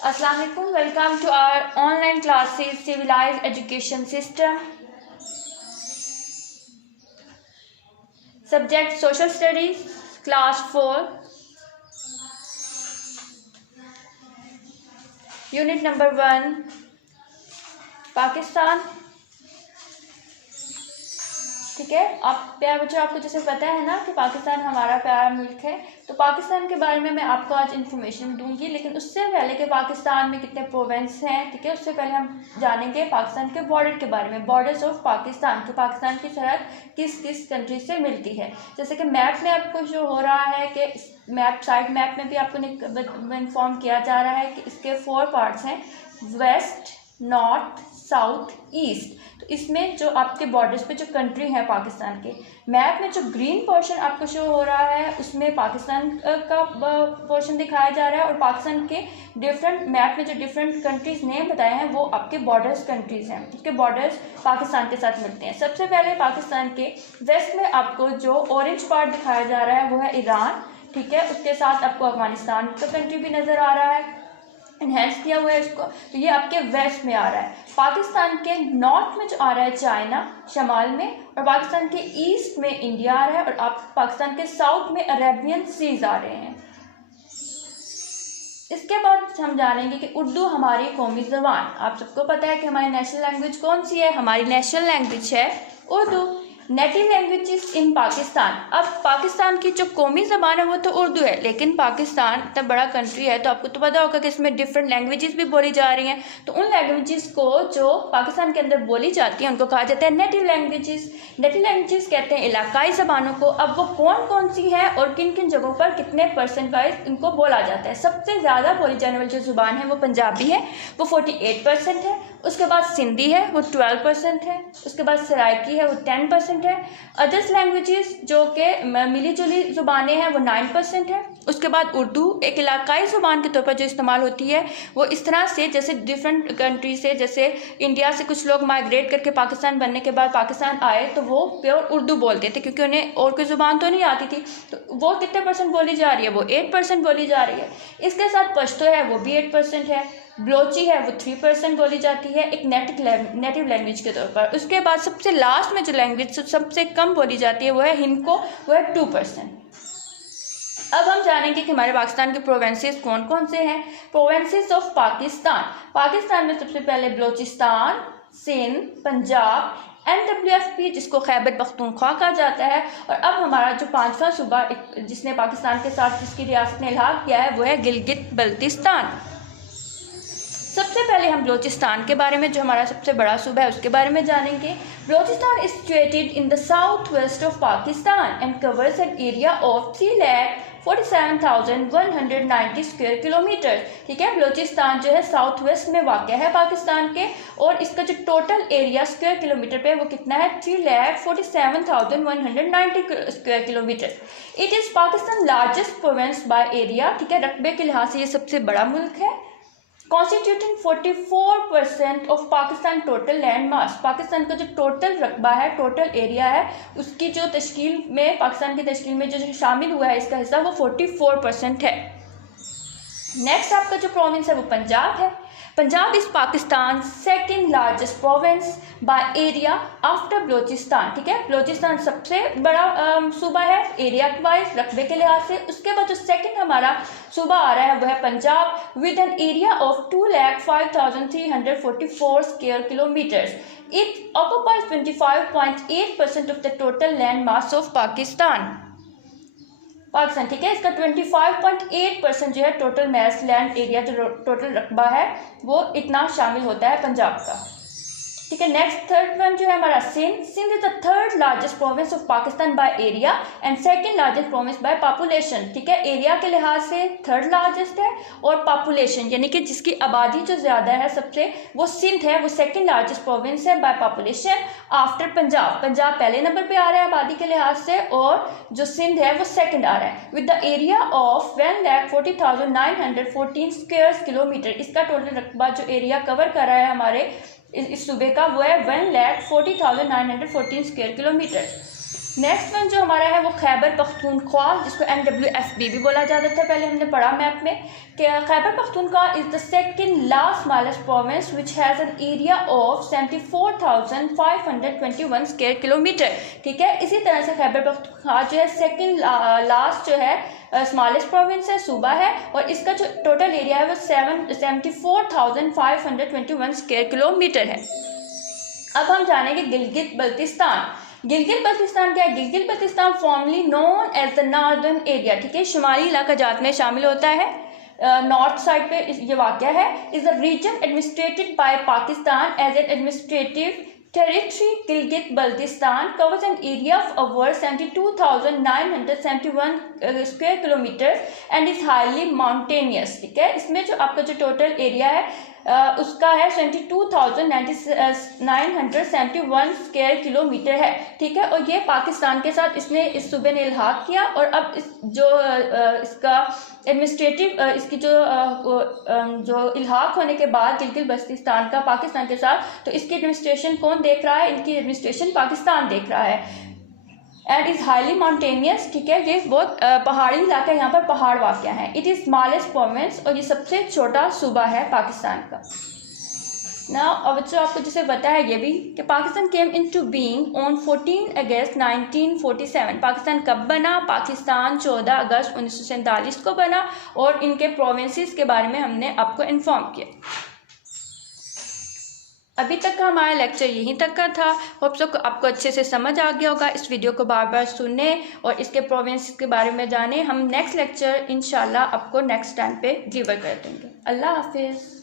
अस्सलाम वालेकुम, welcome to our online classes civilised education system. Subject social studies, class 4, unit number 1, Pakistan. ठीक है, आप प्यारे बच्चों, आपको जैसे पता है ना कि पाकिस्तान हमारा प्यारा मुल्क है, तो पाकिस्तान के बारे में मैं आपको आज इन्फॉर्मेशन दूंगी। लेकिन उससे पहले कि पाकिस्तान में कितने प्रोविंस हैं, ठीक है, उससे पहले हम जानेंगे पाकिस्तान के बॉर्डर के बारे में। बॉर्डर्स ऑफ पाकिस्तान, कि पाकिस्तान की सरहद किस किस कंट्री से मिलती है। जैसे कि मैप में आपको जो हो रहा है कि मैप, साइड मैप में भी आपको इन्फॉर्म किया जा रहा है कि इसके 4 पार्ट्स हैं, वेस्ट, नॉर्थ, साउथ, ईस्ट। तो इसमें जो आपके बॉर्डर्स पे जो कंट्री है पाकिस्तान के, मैप में जो ग्रीन पोर्शन आपको शो हो रहा है उसमें पाकिस्तान का पोर्शन दिखाया जा रहा है, और पाकिस्तान के डिफरेंट मैप में जो डिफरेंट कंट्रीज नेम बताए हैं वो आपके बॉर्डर्स कंट्रीज हैं, उसके बॉर्डर्स पाकिस्तान के साथ मिलते हैं। सबसे पहले पाकिस्तान के वेस्ट में आपको जो ऑरेंज पार्ट दिखाया जा रहा है वो है ईरान। ठीक है, उसके साथ आपको अफगानिस्तान का कंट्री भी नज़र आ रहा है, इन्हेंस किया हुआ है इसको, तो ये आपके वेस्ट में आ रहा है। पाकिस्तान के नॉर्थ में जो आ रहा है चाइना शमाल में, और पाकिस्तान के ईस्ट में इंडिया आ रहा है, और आप पाकिस्तान के साउथ में अरेबियन सीज आ रहे हैं। इसके बाद हम जानेंगे कि उर्दू हमारी कौमी ज़बान। आप सबको पता है कि हमारी नेशनल लैंग्वेज कौन सी है, हमारी नेशनल लैंग्वेज है Urdu. Native languages in Pakistan, अब पाकिस्तान की जो कौमी ज़बान है वो तो उर्दू है, लेकिन पाकिस्तान इतना बड़ा कंट्री है तो आपको तो पता होगा कि इसमें डिफरेंट लैंग्वेजेस भी बोली जा रही हैं। तो उन लैंग्वेजेस को जो पाकिस्तान के अंदर बोली जाती हैं उनको कहा जाता है नेटिव लैंग्वेजेस। नेटिव लैंग्वेजेस कहते हैं इलाकाई ज़बानों को। अब वो कौन कौन सी है और किन किन जगहों पर कितने % वाइज इनको बोला जाता है। सबसे ज़्यादा बोली जाने वाली जो ज़ुबान है वो पंजाबी है, वो 48% है। उसके बाद सिंधी है, वो 12% है। उसके बाद सराइकी है, वो 10% है। अदर्स लैंग्वेजेस जो कि मिली जुली ज़ुबानें हैं वो 9% है। उसके बाद उर्दू एक इलाकाई ज़ुबान के तौर पर जो इस्तेमाल होती है वो इस तरह से, जैसे डिफरेंट कंट्री से, जैसे इंडिया से कुछ लोग माइग्रेट करके पाकिस्तान बनने के बाद पाकिस्तान आए तो वो प्योर उर्दू बोलते थे क्योंकि उन्हें और कोई ज़ुबान तो नहीं आती थी। तो वो कितने % बोली जा रही है, वो 8% बोली जा रही है। इसके साथ पश्तो है, वो भी 8% है। बलोची है, वो 3% बोली जाती है एक नेटिव लैंग्वेज के तौर पर। उसके बाद सबसे लास्ट में जो लैंग्वेज सबसे कम बोली जाती है वो है हिंदको, वो है 2%। अब हम जानेंगे कि हमारे पाकिस्तान के प्रोविंसेस कौन कौन से हैं। प्रोविंसेस ऑफ पाकिस्तान, पाकिस्तान में सबसे पहले बलोचिस्तान, सिंध, पंजाब, NWFP जिसको खैबर पख्तूनख्वा कहा जाता है। और अब हमारा जो 5वां सूबा जिसने पाकिस्तान के साथ जिसकी रियासत ने इल्हाक किया है वो है गिलगित बल्तिस्तान। सबसे पहले हम बलोचिस्तान के बारे में, जो हमारा सबसे बड़ा सूबा है, उसके बारे में जानेंगे। Balochistan is situated in the south west of Pakistan and covers an area of 3,47,190 square kilometre. ठीक है, बलोचिस्तान जो है साउथ वेस्ट में वाक़ है पाकिस्तान के, और इसका जो टोटल एरिया स्क्वायर किलोमीटर पे वो कितना है, 3,47,190 square kilometre. It is Pakistan largest province by area. ठीक है, रकबे के लिहाज से ये सबसे बड़ा मुल्क है। Constituting 44% of Pakistan total land mass, Pakistan का जो टोटल रकबा है, टोटल एरिया है, उसकी जो तश्कील में, पाकिस्तान की तश्कील में जो शामिल हुआ है इसका हिस्सा, वो 44% है। नेक्स्ट आपका जो प्रोविंस है वो पंजाब है। Punjab is Pakistan second largest province by area after Balochistan. ठीक है, बलोचिस्तान सबसे बड़ा सूबा है एरिया वाइज, रकबे के लिहाज से। उसके बाद जो सेकेंड हमारा सूबा आ रहा है वो है Punjab with an area of 2,05,344 square kilometres. It occupies 25.8% of the total land mass of Pakistan. ठीक है, इसका 25.8% जो है टोटल मैस लैंड एरिया, जो टोटल रकबा है वो इतना शामिल होता है पंजाब का। ठीक है, नेक्स्ट थर्ड वन जो है हमारा Sindh. Sindh is the third largest province of Pakistan by area and second largest province by population. ठीक है, एरिया के लिहाज से थर्ड लार्जेस्ट है, और पॉपुलेशन यानी कि जिसकी आबादी जो ज़्यादा है सबसे, वो सिंध है, वो सेकंड लार्जेस्ट प्रोविंस है by population after Punjab. Punjab पहले नंबर पे आ रहा है आबादी के लिहाज से, और जो सिंध है वो सेकंड आ रहा है with the area of 1,40,914 square kilometre. इसका टोटल रकबा जो एरिया कवर कर रहा है हमारे इस सूबे का वो है 1,40,914 स्क्वायर किलोमीटर। नेक्स्ट वन जो हमारा है वो खैबर पख्तूनख्वा, जिसको NWFB भी बोला जाता था, पहले हमने पढ़ा मैप में कि Khyber Pakhtunkhwa is the second last smallest province which has an area of 74,521 square kilometre. ठीक है, इसी तरह से खैबर पख्तूनख्वा जो है सेकंड लास्ट जो है स्मॉलेस्ट प्रोविंस है, सूबा है, और इसका जो टोटल एरिया है वो 74,521 स्क्वायर किलोमीटर है। अब हम जानेंगे गिलगित बल्तिस्तान। गिलगित बल्तिस्तान क्या है? Gilgit Baltistan formerly known as the northern area, ठीक है, शुमाली इलाका जात में शामिल होता है, नॉर्थ साइड पे ये वाक़ है। Is a region administered by Pakistan as an administrative territory. Gilgit Baltistan covers an area of over 72,971 square kilometre and is highly mountainous. ठीक है, इसमें जो आपका जो टोटल एरिया है उसका है 72,971 स्क्वायर किलोमीटर है। ठीक है, और ये पाकिस्तान के साथ इसने इस सूबे ने इल्हाक किया, और अब इस जो इसका एडमिनिस्ट्रेटिव इसकी जो इल्हाक होने के बाद गिलगित बल्तिस्तान का पाकिस्तान के साथ, तो इसकी एडमिनिस्ट्रेशन कौन देख रहा है? इनकी एडमिनिस्ट्रेशन पाकिस्तान देख रहा है। एंड इज़ हाईली माउंटेनियस, ठीक है, ये बहुत पहाड़ी इलाका, यहाँ पर पहाड़ वाक़या है। इट इज़ स्मॉलेस्ट प्रोविंस, और ये सबसे छोटा सूबा है पाकिस्तान का। ना अब बच्चों आपको जैसे पता है ये भी कि Pakistan came into being on 14 अगस्त 1947। पाकिस्तान कब बना? पाकिस्तान 14 अगस्त 1947 को बना, और इनके प्रोविंसेस के बारे में हमने आपको इन्फॉर्म किया। अभी तक का हमारा लेक्चर यहीं तक का था। होप सो आपको अच्छे से समझ आ गया होगा। इस वीडियो को बार बार सुने और इसके प्रोविंस के बारे में जाने। हम नेक्स्ट लेक्चर इंशाल्लाह आपको नेक्स्ट टाइम पे डिलीवर कर देंगे। अल्लाह हाफिज़।